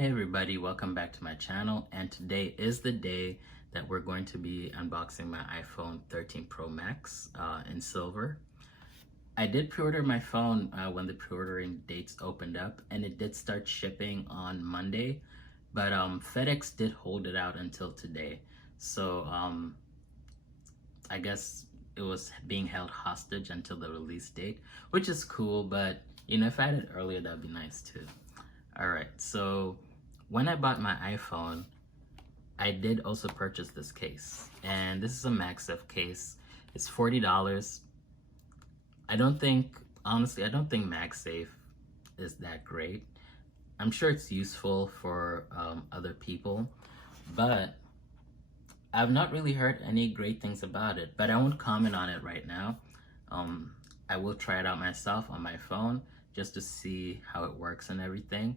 Hey everybody, welcome back to my channel, and today is the day that we're going to be unboxing my iPhone 13 Pro Max in silver. I did pre-order my phone when the pre-ordering dates opened up, and it did start shipping on Monday, but FedEx did hold it out until today. So I guess it was being held hostage until the release date, which is cool, but you know, if I had it earlier, that'd be nice too. Alright, so when I bought my iPhone, I did also purchase this case. And this is a MagSafe case. It's $40. Honestly, I don't think MagSafe is that great. I'm sure it's useful for other people, but I've not really heard any great things about it. But I won't comment on it right now. I will try it out myself on my phone just to see how it works and everything.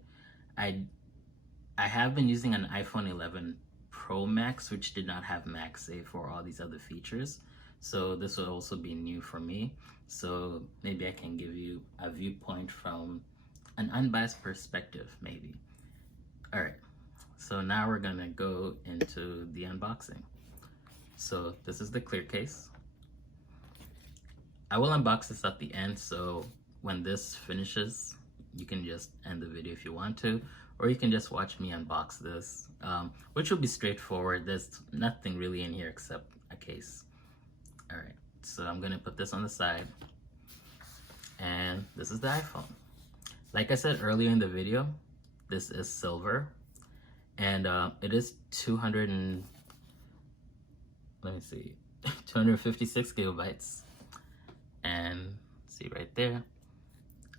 I have been using an iPhone 11 Pro Max, which did not have MagSafe or all these other features. So this will also be new for me. So maybe I can give you a viewpoint from an unbiased perspective, maybe. All right, so now we're gonna go into the unboxing. So this is the clear case. I will unbox this at the end, so when this finishes, you can just end the video if you want to, or you can just watch me unbox this, which will be straightforward. There's nothing really in here except a case. All right, so I'm gonna put this on the side, and this is the iPhone. Like I said earlier in the video, this is silver, and it is 256 gigabytes, and see right there,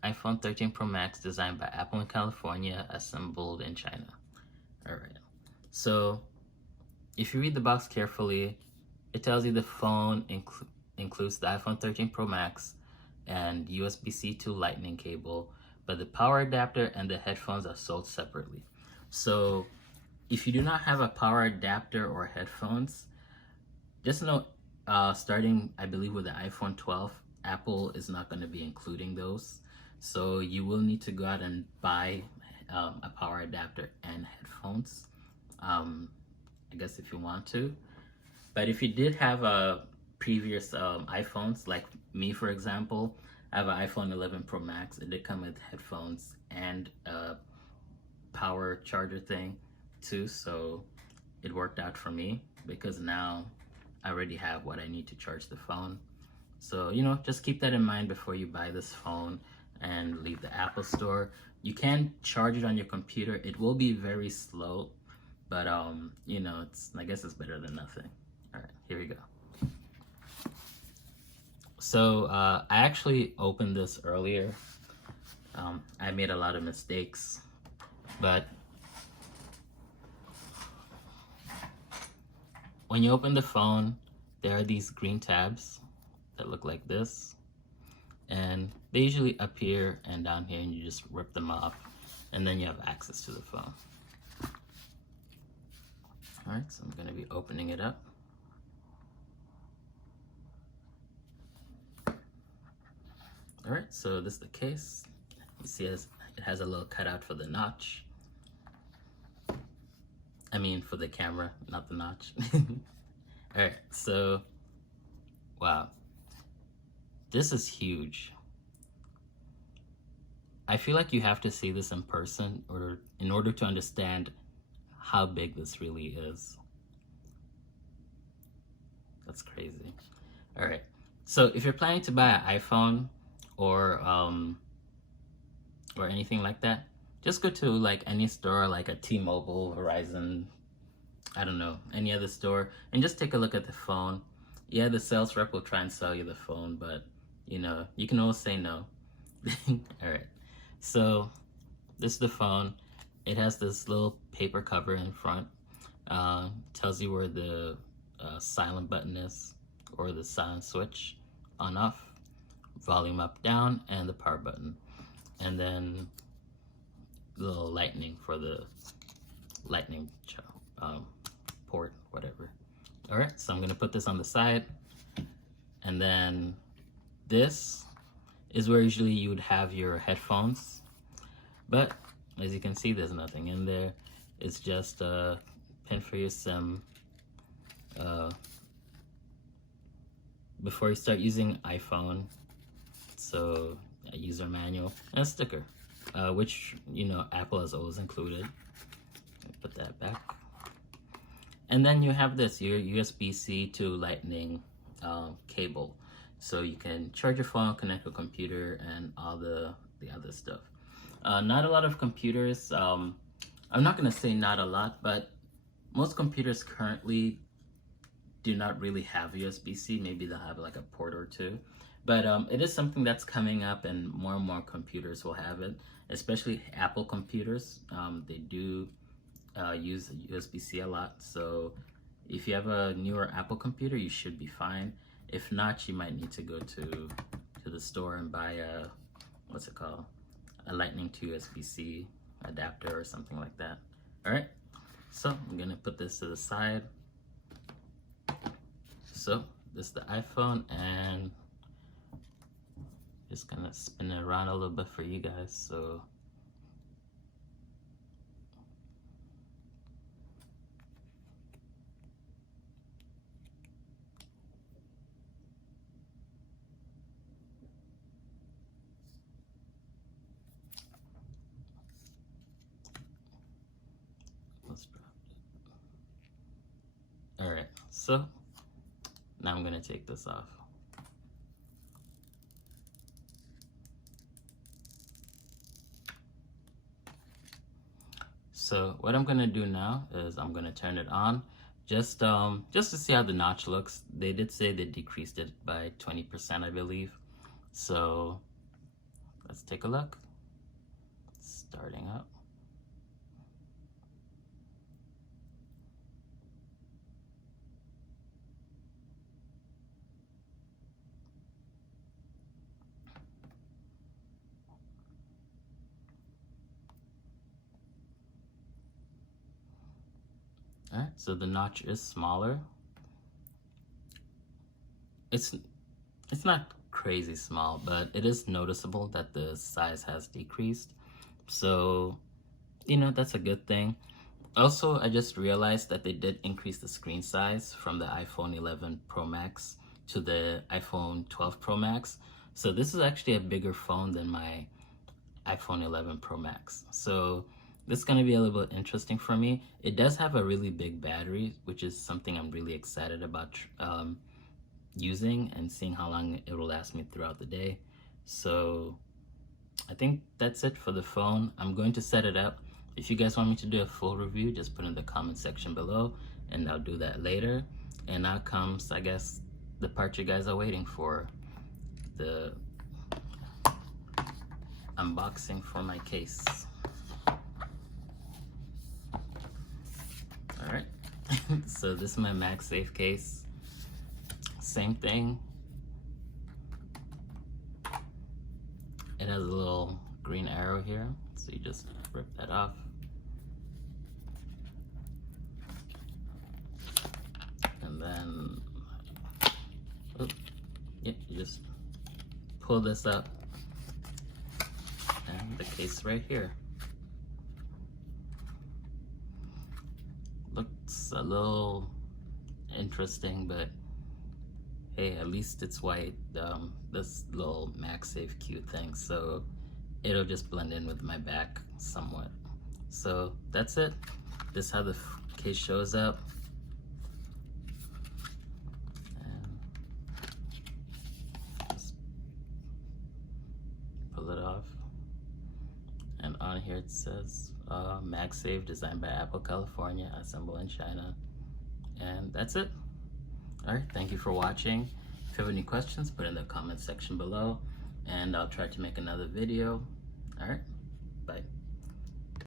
iPhone 13 Pro Max, designed by Apple in California, assembled in China. All right, so if you read the box carefully, it tells you the phone includes the iPhone 13 Pro Max and USB-C to Lightning cable, but the power adapter and the headphones are sold separately. So if you do not have a power adapter or headphones, just know, starting, I believe, with the iPhone 12, Apple is not going to be including those. So you will need to go out and buy a power adapter and headphones, I guess, if you want to. But if you did have previous iPhones, like me, for example, I have an iPhone 11 Pro Max. It did come with headphones and a power charger thing too. So it worked out for me because now I already have what I need to charge the phone. So, you know, just keep that in mind before you buy this phone and leave the Apple store. You can charge it on your computer. It will be very slow, but you know, I guess it's better than nothing. All right, here we go. So I actually opened this earlier. I made a lot of mistakes, but when you open the phone, there are these green tabs that look like this, and they usually up here and down here, and you just rip them off, and then you have access to the phone. All right, so I'm going to be opening it up. All right, so this is the case. You see it has a little cutout for the notch. I mean, for the camera, not the notch. All right, so wow, this is huge. I feel like you have to see this in person in order to understand how big this really is. That's crazy. All right, so if you're planning to buy an iPhone or anything like that, just go to like any store, like a T-Mobile, Verizon, I don't know, any other store, and just take a look at the phone. Yeah, the sales rep will try and sell you the phone, but you know, you can always say no. All right, so this is the phone. It has this little paper cover in front. Tells you where the silent button is, or the silent switch, on off, volume up down, and the power button, and then the little lightning for the lightning port, whatever. All right, so I'm gonna put this on the side, and then this is where usually you would have your headphones, but as you can see, there's nothing in there. It's just a pin for your SIM. Before you start using iPhone, so a user manual and a sticker, which, you know, Apple has always included. Put that back. And then you have this, your USB-C to Lightning cable. So you can charge your phone, connect a computer, and all the other stuff. Not a lot of computers, I'm not going to say not a lot, but most computers currently do not really have USB-C. Maybe they'll have like a port or two. But it is something that's coming up, and more computers will have it, especially Apple computers. They do use USB-C a lot. So if you have a newer Apple computer, you should be fine. If not, you might need to go to the store and buy a, what's it called? A Lightning to USB-C adapter or something like that. All right, so I'm gonna put this to the side. So this is the iPhone, and just gonna spin it around a little bit for you guys. So let's drop it. All right, so now I'm gonna take this off. So what I'm gonna do now is I'm gonna turn it on, just to see how the notch looks. They did say they decreased it by 20%, I believe. So let's take a look. Starting up. All right, so the notch is smaller. It's not crazy small, but it is noticeable that the size has decreased. So, you know, that's a good thing. Also, I just realized that they did increase the screen size from the iPhone 11 Pro Max to the iPhone 12 Pro Max. So this is actually a bigger phone than my iPhone 11 Pro Max. So this is going to be a little bit interesting for me. It does have a really big battery, which is something I'm really excited about using and seeing how long it will last me throughout the day. So I think that's it for the phone. I'm going to set it up. If you guys want me to do a full review, just put in the comment section below, and I'll do that later. And now comes, I guess, the part you guys are waiting for, the unboxing for my case. All right, so this is my MagSafe case. Same thing. It has a little green arrow here, so you just rip that off. And then, you just pull this up, and the case right here. Looks a little interesting, but hey, at least it's white. This little MagSafe cute thing, so it'll just blend in with my back somewhat. So that's it. This is how the case shows up. And just pull it off. And on here it says MagSafe, designed by Apple, California, assembled in China. And that's it. All right, thank you for watching. If you have any questions, put in the comment section below, and I'll try to make another video. All right, bye.